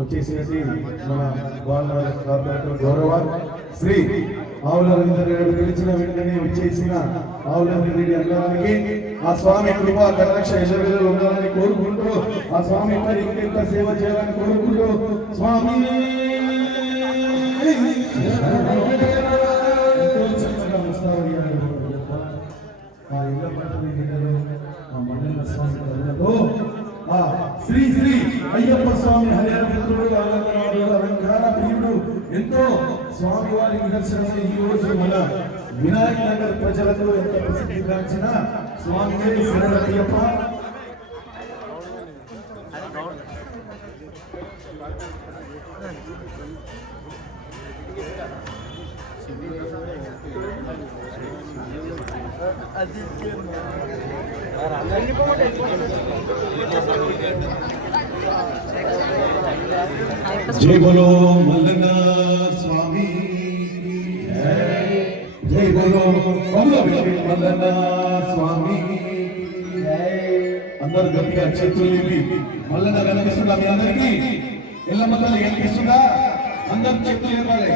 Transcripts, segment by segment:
వచ్చేసినట్టు మన కార్పొరేటర్ గౌరవ శ్రీ ఆవుల రవీందర్ గారు పిలిచిన వెంటనే వచ్చేసిన ఆవుల రెడ్డి అన్నానికి ఆ స్వామి కృపా కటాక్ష ఎల్లవేళలు ఉండాలని కోరుకుంటూ ఆ స్వామి మరి ఇంకెంత సేవ చేయాలని కోరుకుంటూ స్వామి శ్రీ శ్రీ అయ్యప్ప స్వామి హరిహరుడు అలంకార ప్రియుడు ఎంతో స్వామి వారి నిదర్శనం ఈ రోజు మన వినాయక నగర్ ప్రజలకు ఎంత ప్రసిద్ధిగాంచిన స్వామి శరణయ్యప్ప जय बोलो मल्लना स्वामी जय बोलो मल्लना स्वामी अंदर गट्टिगा చేతులు లేపి మల్లన్న కనిపిస్తుందా మీ అందరికీ ఎల్లమ్మ తల్లి కనిపిస్తుందా అందరూ చేతులు లేపాలి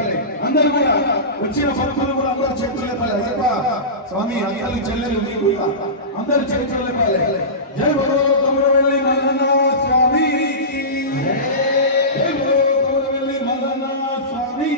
అందరూ కూడా వచ్చిన భక్తులు కూడా అందరూ చేతులు లేపాలి అయ్యప్ప స్వామి అక్కలు చెల్లెలు మీకు అందరూ చేతులు లేపాలి జై బోలో కొమరవెల్లి మల్లన్న స్వామి జై బోలో కొమరవెల్లి మల్లన్న స్వామి